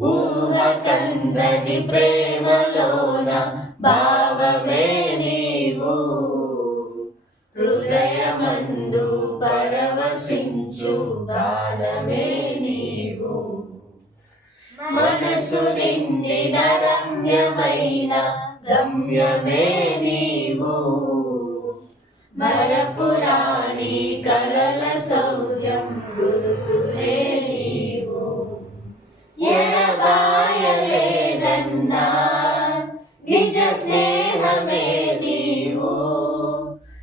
ఊహ కందని ప్రేమలోన భావమే నీవు. హృదయమందు పరవశించు గానమే నీవు. మనసు నిన్ని నరమ్యమైన గమ్యమే నీవు. మరపురాణి కలల సౌ స్నేహమే నీవు.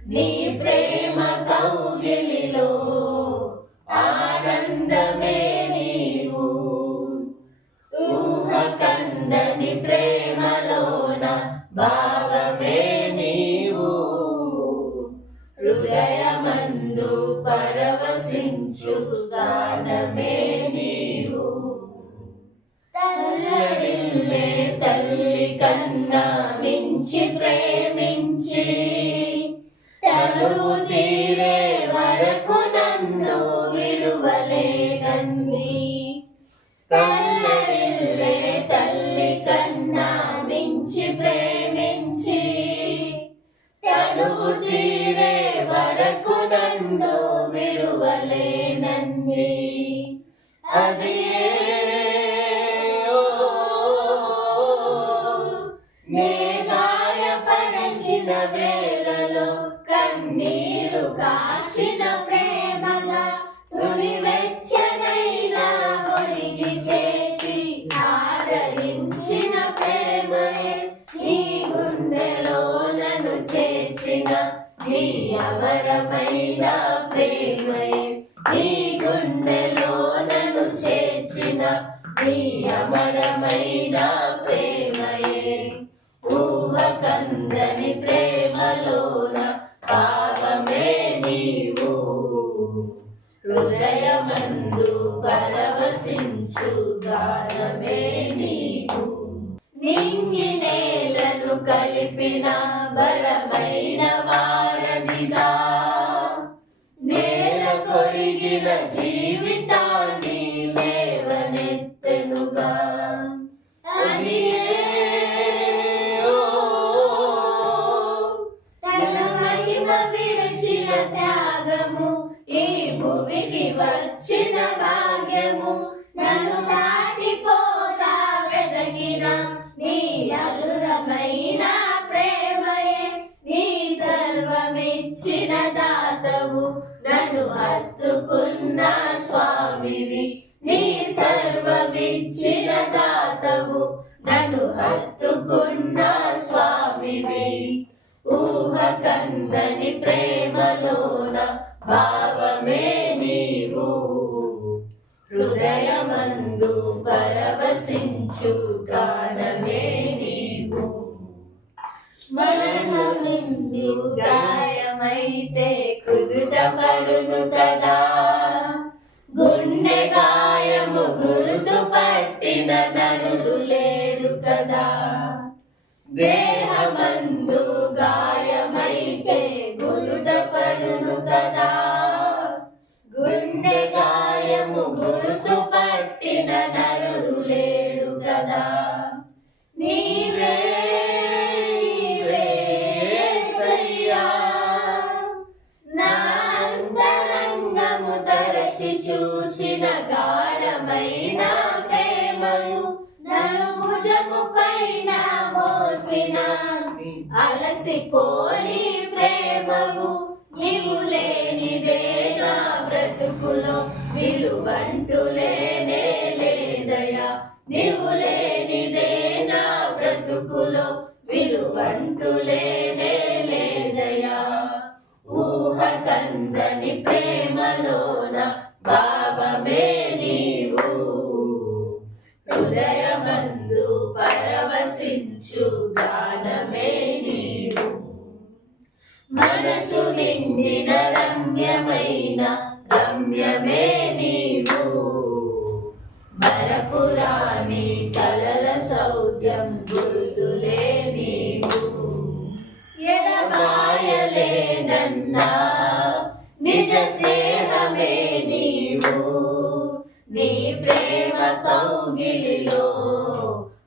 నీ ప్రేమ కౌగిలిలో ఆనందమే నీవు. ఊహ కందని ప్రేమలోన భావమే నీవు. హృదయమందు పరవశించు గానమే నీవు. తల్లడిల్లే తల్లి కన్నా తనువు తీరే వరకు నన్ను విడువలేదండి. తల్లరిల్లే తల్లి కన్నా మించి ప్రేమించి తనువు తీరే వరకు నన్ను విడువలేనంది అది నే గాయపరచిన వే కన్నీరు కాచిన ప్రేమగా తుని వెచ్చనైన ఒరిగి చేసి ఆదరించిన ప్రేమయే నీ గుండెలో నన్ను చేర్చిన నీ అమరమైన ప్రేమయే నీ గుండెలో నన్ను చేర్చిన నీ అమరమైన ప్రేమయే ఊహ కందని నేలను కలిపిన బలమైన వారనిదా నేల కొరిగిన జీవితాన్ని లేవనెత్తెనుగా. అది తన మహిమ విడిచిన త్యాగము ఈ భూమికి వచ్చిన భాగ్యము. ఇచ్చిన దాతవు నన్ను హత్తుకున్న స్వామివి. నీ సర్వమిచ్చిన దాతవు నన్ను హత్తుకున్న స్వామివి. ఊహ కందని ప్రేమలోన భావమే నీవు. హృదయమందు పరవశించు గానమే కుదుట పడును కదా గుండె గాయము గురుతు పట్టిన నరుడు లేడు కదా దేహమందు గాయమైతే గురుట పడును కదా గుండె గాయము గురుతు పట్టిన నరుడు లేడు కదా నీ పైన ప్రేమను నను భుజము పైన మోసిన. అలసిపోని ప్రేమవు నీవు లేనిదేనా బ్రతుకులో విలువంటూ లేనే లేదయా నీవు లేనిదేనా బ్రతుకులో విలువంటూ లేనే లేదయా ఊహ కందని ప్రేమ పరవశించు గానమే నీడు మనసు నిండిన రమ్యమైన గమ్యమే నీవు. మరపురాణి కలల సౌద్యం గుర్తులే నీవు. ఎడబాయలే నన్నా నిజ స్నేహమే నీవు. నీ ప్రేమ కౌగిలిలో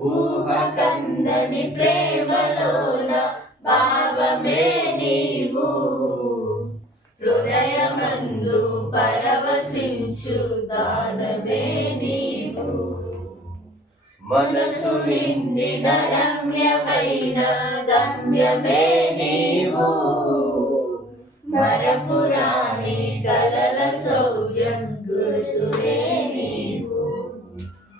ఊహకందని ప్రేమలోన భావమే నీవు. హృదయమందు పరవశించు దానమే నీవు. మనసు నిండిన రమ్యమైన గమ్యమే నీవు. మరపురాణి కలల సౌజం